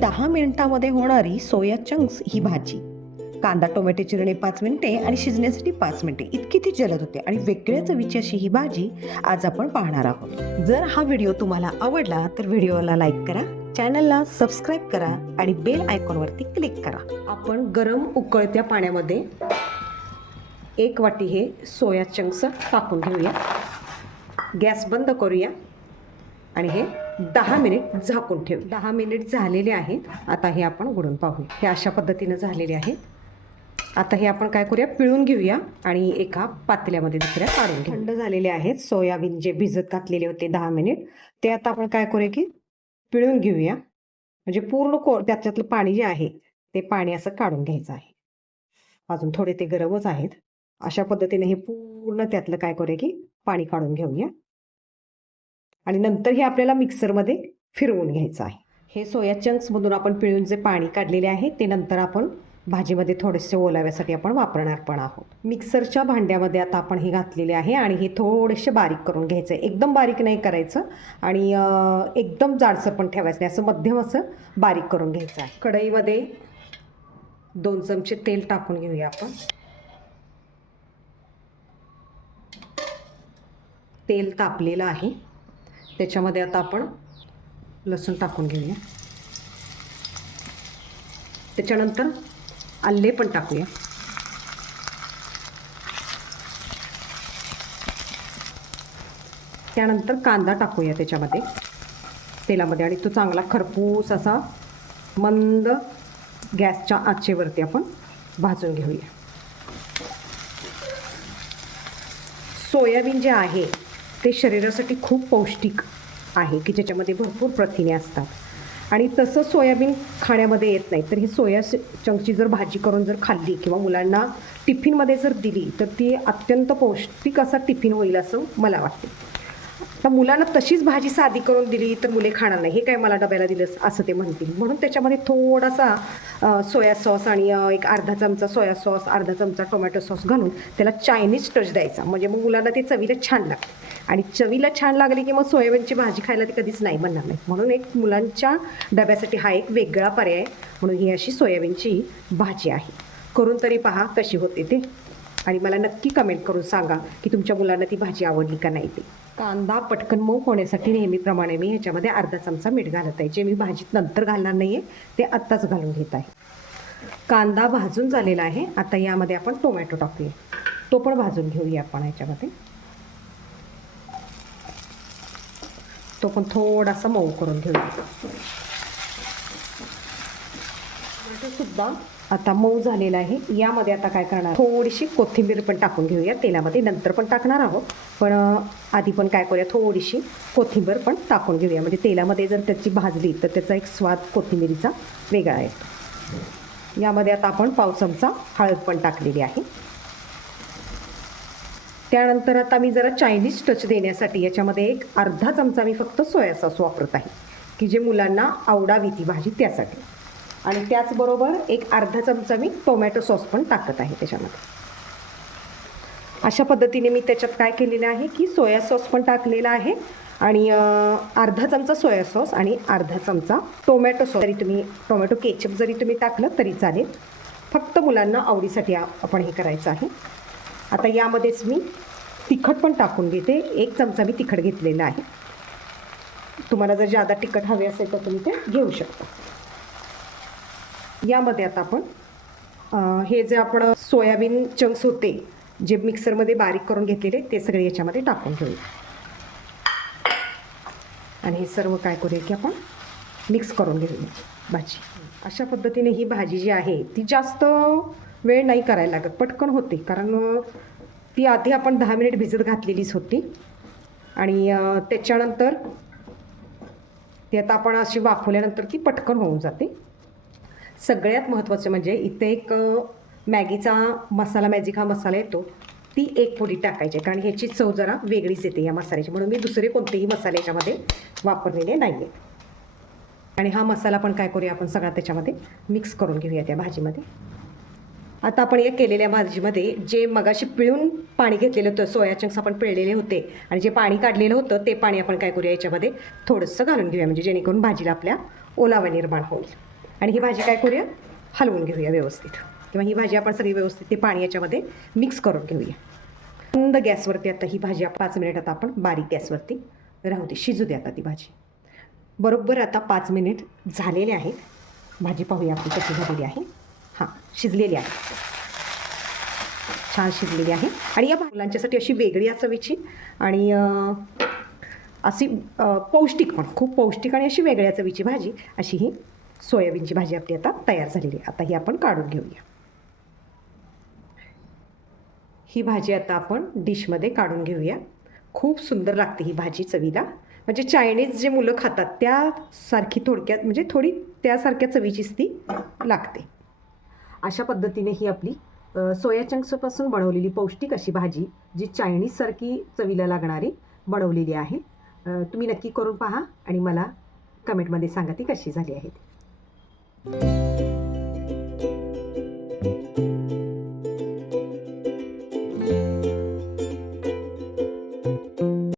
10 मिनिटांमध्ये होणारी soya chunks ही भाजी. कांदा टोमॅटो चिरणे 5 मिनिटे आणि शिजण्यासाठी 5 मिनिटे, इतकी ती जलद होते आणि वेगळ्या चवीची अशी ही भाजी आज आपण पाहणार आहोत. जर हा व्हिडिओ तुम्हाला आवडला तर व्हिडिओला लाईक करा, चॅनलला सबस्क्राईब करा आणि बेल आयकॉनवरती क्लिक करा. आपण गरम उकळत्या पाण्यामध्ये 1 वाटी हे सोया चंक्स टाकून घेऊया. गॅस बंद करूया आणि हे 10 मिनिट झाकून ठेवू. 10 मिनिट झालेले आहेत. आता हे आपण उघडून पाहूया. हे अशा पद्धतीनं झालेले आहेत. आता हे आपण काय करूया, पिळून घेऊया आणि एका पातेल्यामध्ये दुसऱ्या काढून घेऊ. थंड झालेले आहेत सोयाबीन जे भिजत घातलेले होते 10 मिनिट, ते आता आपण काय करूया की पिळून घेऊया. म्हणजे पूर्ण त्याच्यातलं पाणी जे आहे ते पाणी असं काढून घ्यायचं आहे. अजून थोडे ते गरमच आहेत. अशा पद्धतीने हे पूर्ण त्यातलं काय करूया की पाणी काढून घेऊया आणि नंतर हे आपल्याला मिक्सरमध्ये फिरवून घ्यायचं आहे. हे सोया चंक्समधून आपण पिळून जे पाणी काढलेले आहे ते नंतर आपण भाजीमध्ये थोडेसे ओलाव्यासाठी आपण वापरणार पण आहोत. मिक्सरच्या भांड्यामध्ये आता आपण हे घातलेले आहे आणि हे थोडेसे बारीक करून घ्यायचं आहे. एकदम बारीक नाही करायचं आणि एकदम जाडसर पण ठेवायचं नाही, असं मध्यम असं बारीक करून घ्यायचं आहे. कढईमध्ये 2 चमचे तेल टाकून घेऊया आपण. तेल तापलेलं आहे. त्याच्यामध्ये आता आपण लसूण टाकून घेऊया. त्याच्यानंतर आले पण टाकूया. त्यानंतर कांदा टाकूया त्याच्यामध्ये तेलामध्ये आणि तो चांगला खरपूस असा मंद गॅसच्या आचेवरती आपण भाजून घेऊया. सोयाबीन जे आहे ते शरीरासाठी खूप पौष्टिक आहे की ज्याच्यामध्ये भरपूर प्रथिने असतात आणि तसं सोयाबीन खाण्यामध्ये येत नाही. तर ही सोया चंक्सची जर भाजी करून जर खाल्ली किंवा मुलांना टिफिनमध्ये जर दिली तर ती अत्यंत पौष्टिक असा टिफिन होईल असं मला वाटते. तर मुलांना तशीच भाजी साधी करून दिली तर मुले खाणार नाही, हे काय मला डब्याला दिलंस असं ते म्हणतील. म्हणून त्याच्यामध्ये थोडासा सोया सॉस आणि एक अर्धा चमचा सोया सॉस, अर्धा चमचा टोमॅटो सॉस घालून त्याला चायनीज टच द्यायचा. म्हणजे मग मुलांना ते चवीला छान लागते आणि चवीला छान लागली की मग सोयाबीनची भाजी खायला ती कधीच नाही म्हणणार नाही. म्हणून एक मुलांच्या डब्यासाठी हा एक वेगळा पर्याय म्हणून ही अशी सोयाबीनची भाजी आहे. करून तरी पहा कशी होते ते आणि मला नक्की कमेंट करून सांगा की तुमच्या मुलांना ती भाजी आवडली का नाही ते. कांदा पटकन मऊ होण्यासाठी नेहमीप्रमाणे मी ह्याच्यामध्ये अर्धा चमचा मीठ घालत आहे. जे मी भाजीत नंतर घालणार नाही आहे ते आत्ताच घालून घेत आहे. कांदा भाजून झालेला आहे. आता यामध्ये आपण टोमॅटो टाकूया. तो पण भाजून घेऊया आपण ह्याच्यामध्ये. तो पण थोडासा मऊ करून घेऊया. टोमॅटोसुद्धा आता मऊ झालेला आहे. यामध्ये आता काय करणार, थोडीशी कोथिंबीर पण टाकून घेऊया तेलामध्ये. नंतर पण टाकणार आहोत पण आधी पण काय करूया, थोडीशी कोथिंबीर पण टाकून घेऊया. म्हणजे तेलामध्ये जर त्याची भाजली तर त्याचा एक स्वाद कोथिंबीरीचा वेगळा येतो. यामध्ये आता आपण पाव चमचा हळद पण टाकलेली आहे. त्यानंतर आता मी जरा चायनीज टच देण्यासाठी याच्यामध्ये एक अर्धा चमचा मी फक्त सोया सॉस वापरत आहे की जे मुलांना आवडावी ती भाजी त्यासाठी. आणि त्याचबरोबर एक अर्धा चमचा मी टोमॅटो सॉस पण टाकत आहे त्याच्यामध्ये. अशा पद्धतीने मी त्याच्यात काय केलेलं आहे की सोया सॉस पण टाकलेला आहे आणि अर्धा चमचा सोया सॉस आणि अर्धा चमचा टोमॅटो सॉस. जरी तुम्ही टोमॅटो केचप जरी तुम्ही टाकलं तरी चालेल. फक्त मुलांना आवडीसाठी आपण हे करायचं आहे. आता यामध्येच मी तिखट पण टाकून घेते. 1 चमचा मी तिखट घेतलेलं आहे. तुम्हाला जर जादा तिखट हवे असेल तर तुम्ही ते घेऊ शकता. यामध्ये आता आपण हे जे आपण सोयाबीन चंक्स होते जे मिक्सरमध्ये बारीक करून घेतलेले ते सगळे याच्यामध्ये टाकून घेऊया आणि हे सर्व काय करूया की आपण मिक्स करून घेऊया भाजी. अशा पद्धतीने ही भाजी जी आहे ती जास्त वेळ नाही करायला लागत, पटकन होते. कारण ती आधी आपण 10 मिनिट भिजत घातलेलीच होती आणि त्याच्यानंतर ती आता आपण अशी वाफवल्यानंतर ती पटकन होऊन जाते. सगळ्यात महत्त्वाचं म्हणजे इथे एक मॅगीचा मसाला, मॅजिक हा मसाला येतो, ती 1 पुडी टाकायची कारण ह्याची चव जरा वेगळीच येते या मसाल्याची. म्हणून मी दुसरे कोणतेही मसाले याच्यामध्ये वापरलेले नाही आहेत. आणि हा मसाला पण काय करूया आपण सगळा त्याच्यामध्ये मिक्स करून घेऊया त्या भाजीमध्ये. आता आपण या केलेल्या भाजीमध्ये जे मगाशी पिळून पाणी घेतलेलं होतं, सोया चंक्स आपण पिळलेले होते आणि जे पाणी काढलेलं होतं ते पाणी आपण काय करूया याच्यामध्ये थोडंसं घालून घेऊया म्हणजे जेणेकरून भाजीला आपल्या ओलावा निर्माण होईल. आणि ही भाजी काय करूया, हलवून घेऊया व्यवस्थित, किंवा ही भाजी आपण सगळी व्यवस्थित ते पाणी याच्यामध्ये मिक्स करून घेऊया. मंद गॅसवरती आता ही भाजी 5 मिनिट आता आपण बारीक गॅसवरती राहू दे, शिजू दे आता ती भाजी. बरोबर आता 5 मिनिट झालेले आहेत. भाजी पाहूया आपली कशी झालेली आहे. हां, शिजलेली आहे, छान शिजलेली आहे. आणि या मुलांच्यासाठी अशी वेगळी चवीची आणि अशी पौष्टिक पण, खूप पौष्टिक आणि अशी वेगळ्या चवीची भाजी अशी ही सोयाबीनची भाजी आपली आता तयार झालेली आहे. आता ही आपण काढून घेऊया. ही भाजी आता आपण डिशमध्ये काढून घेऊया. खूप सुंदर लागते ही भाजी चवीला. म्हणजे चायनीज जे मुलं खातात त्यासारखी थोडक्यात, म्हणजे थोडी त्यासारख्या चवीचीच ती लागते. अशा पद्धतीने ही आपली सोया चंक्सपासून बनवलेली पौष्टिक अशी भाजी, जी चायनीजसारखी चवीला लागणारी बनवलेली आहे. तुम्ही नक्की करून पहा आणि मला कमेंटमध्ये सांगा ती कशी झाली आहे.